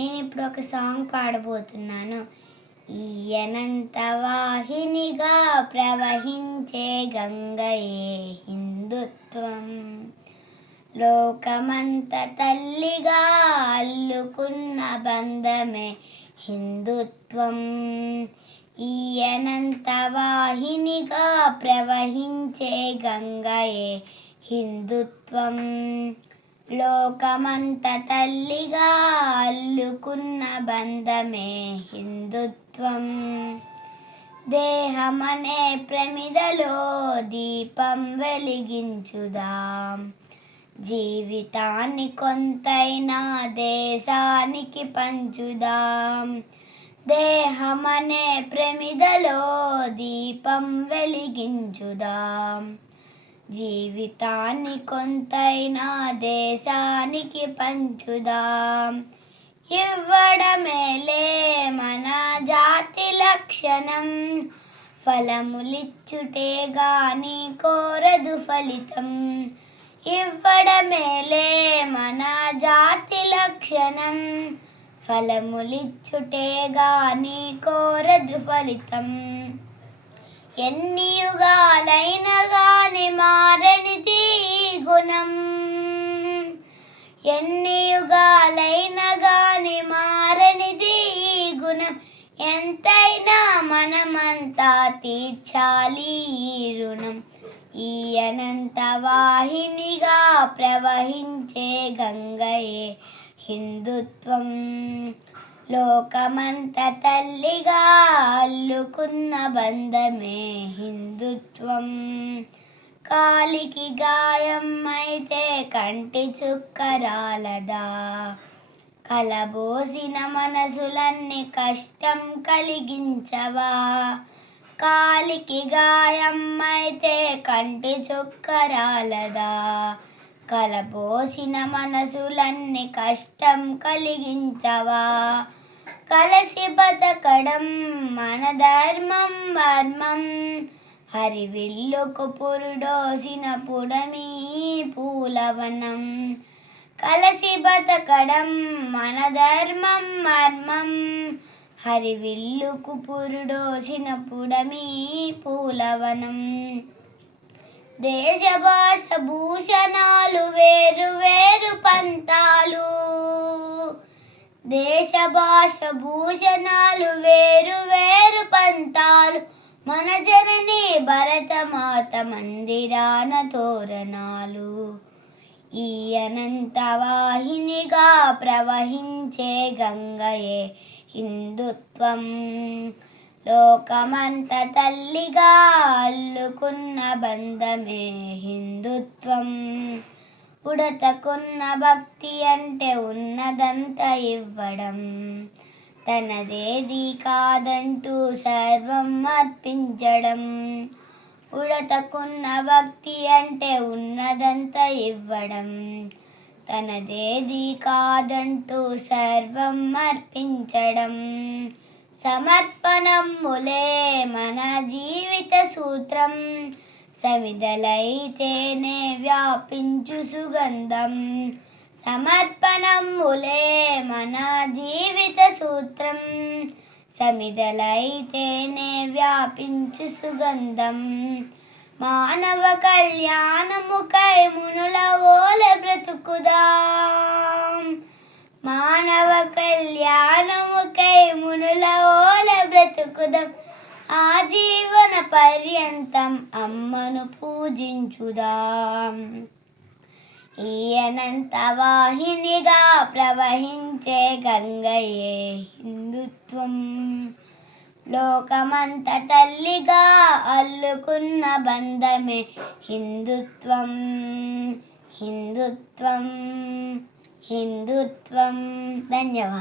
నేను ఇప్పుడు ఒక సాంగ్ పాడబోతున్నాను. ఈయనంత వాహినిగా ప్రవహించే గంగయే హిందుత్వం. లోకమంత తల్లిగా అల్లుకున్న బంధమే హిందుత్వం. ఈయనంత వాహినిగా ప్రవహించే గంగయే హిందుత్వం. లోకమంత తల్లిగా అల్లుకున్న బంధమే హిందుత్వం. దేహమనే ప్రమిదలో దీపం వెలిగించుదాం. జీవితాన్ని కొంతైనా దేశానికి పంచుదాం. దేహమనే ప్రమిదలో దీపం వెలిగించుదాం. జీవితాన్ని కొంతైనా దేశానికి పంచుదాం. ఇవ్వడమేలే మన జాతి లక్షణం. ఫలములిచ్చుటే గాని కోరదు ఫలితం. ఇవ్వడమేలే మన జాతి లక్షణం. ఫలములిచ్చుటే గాని కోరదు ఫలితం. ఎన్ని యుగాలైనా గాని మారనిది గుణం. ఎన్ని యుగాలైనా గాని మారనిది గుణం. ఎంతైనా మనమంతా తీర్చాలి ఈ రుణం. ఈ అనంత వాహినిగా ప్రవహించే గంగయే హిందుత్వం. లోకమంత తల్లిగా అల్లుకున్న బంధమే హిందుత్వం. కాలికి గాయం అయితే కంటి చుక్కరాలదా. కలబోసిన మనసులన్నీ కష్టం కలిగించవా. కాలికి గాయం అయితే కంటి చుక్కరాలదా. కలబోసిన మనసులన్నీ కష్టం కలిగించవా. కలసి బతకడం మన ధర్మం మర్మం. హరివిల్లుకు పురుడోసిన పుడమి పూలవనం. కలసి బతకడం మన ధర్మం మర్మం. హరివిల్లుకు పురుడోసిన పుడమి పూలవనం. దేశ భాష భూషణాలు వేరు వేరు పంతాలు. దేశ భాష భూషణాలు వేరు వేరు పంతాలు. మన జనని భరతమాత మందిరాన తోరణాలు. ఈ అనంత వాహినిగా ప్రవహించే గంగయే హిందుత్వం. లోకమంత తల్లిగా అల్లుకున్న బంధమే హిందుత్వం. ఉడతకున్న భక్తి అంటే ఉన్నదంతా ఇవ్వడం. తనదేది కాదంటూ సర్వం అర్పించడం. ఉడతకున్న భక్తి అంటే ఉన్నదంతా ఇవ్వడం. తనదేది కాదంటూ సర్వం అర్పించడం. సమర్పణములే మన జీవిత సూత్రం. సమిదలైతేనే వ్యాపించు సుగంధం. సమర్పణములే మన జీవిత సూత్రం. సమిదలైతేనే వ్యాపించు సుగంధం. మానవ కళ్యాణముకై మునుల ఓలె బ్రతుకుదాం. మానవ కళ్యాణముకై మునుల ఓలె బ్రతుకుదాం. ఆజీవన పర్యంతం అమ్మను పూజించుదాం. ఈ అనంత వాహినిగా ప్రవహించే గంగయే హిందుత్వం. లోకమంత తల్లిగా అల్లుకున్న బంధమే హిందుత్వం. హిందుత్వం హిందుత్వం. ధన్యవాదాలు.